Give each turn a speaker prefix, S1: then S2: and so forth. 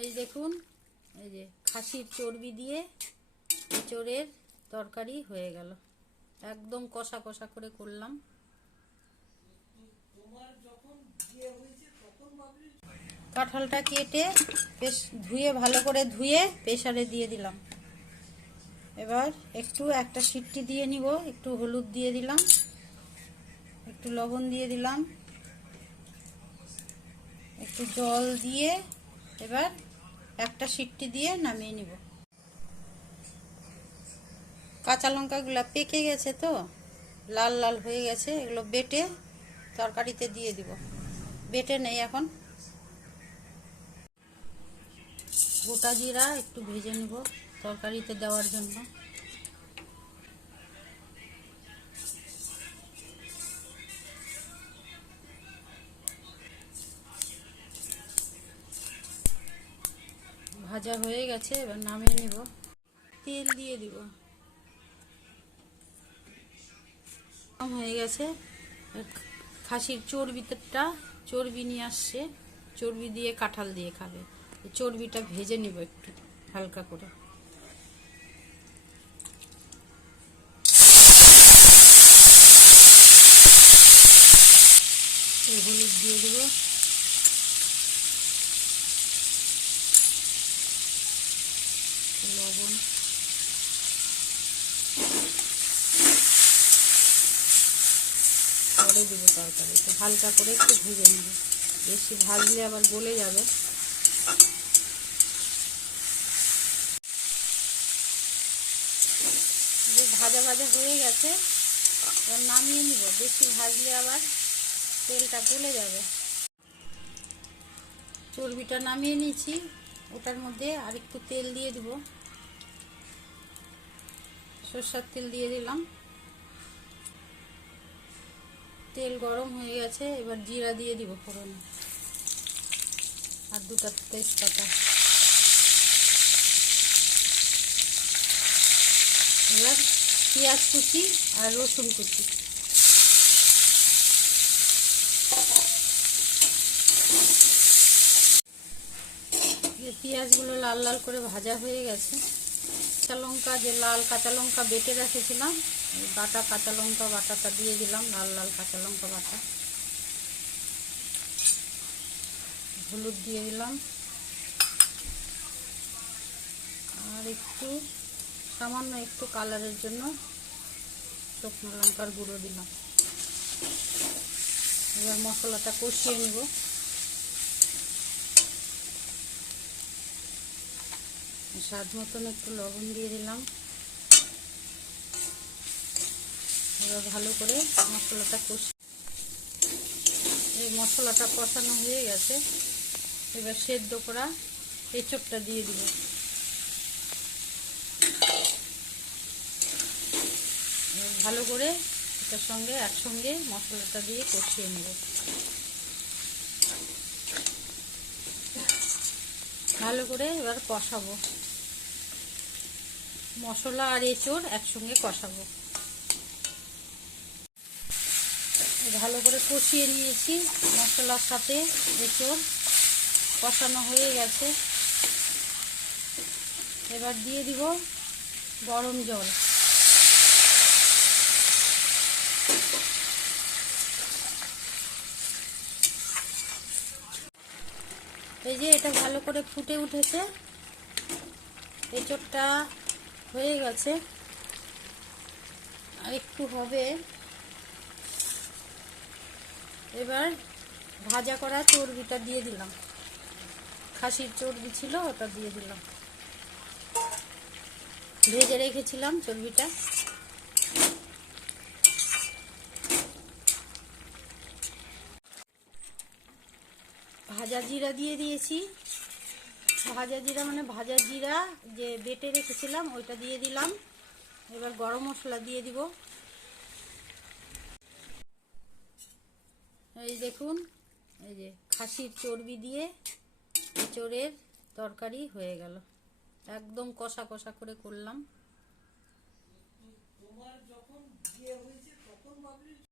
S1: এই দেখুন, এই যে খাসির চর্বি দিয়ে এঁচোড়ের তরকারি হয়ে গেল। একদম কষা কষা করে করলাম। কাঁঠালটা কেটে বেশ ধুয়ে, ভালো করে ধুয়ে প্রেসারে দিয়ে দিলাম। এবার একটু একটা সিটটি দিয়ে নিব, একটু হলুদ দিয়ে দিলাম, একটু লবণ দিয়ে দিলাম, একটু জল দিয়ে এবার একটা সিটটি দিয়ে নামিয়ে নিব। কাঁচা লঙ্কাগুলো পেকে গেছে তো, লাল লাল হয়ে গেছে, এগুলো বেটে তরকারিতে দিয়ে দিব। বেটে নেই এখন। গোটা জিরা একটু ভেজে নিব তরকারিতে দেওয়ার জন্য। ভাজা হয়ে গেছে, এবার নামিয়ে নিব। তেল দিয়ে দিব। কম হয়ে গেছে। খাসির চর্বিটা, চর্বি নিয়ে আসছে। চর্বি দিয়ে কাঁঠাল দিয়ে খাবে। চর্বিটা ভেজে নিব একটু, হালকা করে। হলুদ দিয়ে দিব। লবণ। পরে দিব তরকারিতে হালকা করে একটু ভেজে নেব। বেশি ভাজলে আবার গলে যাবে। ভাজা ভাজা হয়ে গেছে, এবার নামিয়ে নিব। বেশি ভাজলে আবার তেলটা গলে যাবে। চর্বিটা নামিয়ে নিয়েছি। ওটার মধ্যে আর একটু তেল দিয়ে দিব। সর্ষার তেল দিয়ে দিলাম। তেল গরম হয়ে গেছে, এবার জিরা দিয়ে দিব ফোড়নে। আর দুটা তেজপাতা। এবার পেঁয়াজ কুচি আর রসুন কুচি। পেঁয়াজগুলো লাল লাল করে ভাজা হয়ে গেছে। কাঁচা লঙ্কা, যে লাল কাঁচা লঙ্কা বেটে রেখেছিলাম বাটা কাঁচা লঙ্কা বাটাটা দিয়ে দিলাম, লাল লাল কাঁচা লঙ্কা বাটা। হলুদ দিয়ে দিলাম। আর একটু, সামান্য একটু কালারের জন্য শুকনো লঙ্কার গুঁড়ো দিলাম। এবার মশলাটা কষিয়ে নিব। স্বাদ মতন একটু লবণ দিয়ে দিলাম। এবার ভালো করে মশলাটা কষি এই মশলাটা কষানো হয়ে গেছে। এবার সেদ্ধ করা এঁচড়টা দিয়ে দিব। ভালো করে এটার সঙ্গে একসঙ্গে মশলাটা দিয়ে কষিয়ে নেব। ভালো করে এবার কষাবো। মশলা আর এঁচড় একসঙ্গে কষাবো। ভালো করে কষিয়ে নিয়েছি মশলার সাথে এঁচড়। কষানো হয়ে গেছে। এবার দিয়ে দিব গরম জল। এই যে এটা ভালো করে ফুটে উঠেছে। এঁচড়টা হয়ে গেছে। আর একটু হবে। এবার ভাজা করা চর্বিটা দিয়ে দিলাম। খাসির চর্বি ছিল, ওটা দিয়ে দিলাম। ভেজে রেখেছিলাম চর্বিটা। ভাজা জিরা দিয়ে দিয়েছি। ভাজা জিরা মানে ভাজা জিরা যে বেটে রেখেছিলাম, ওইটা দিয়ে দিলাম। এবার গরম মশলা দিয়ে দিব। এই দেখুন, এই যে খাসির চর্বি দিয়ে এঁচড়ের তরকারি হয়ে গেল। একদম কষা কষা করে করলাম।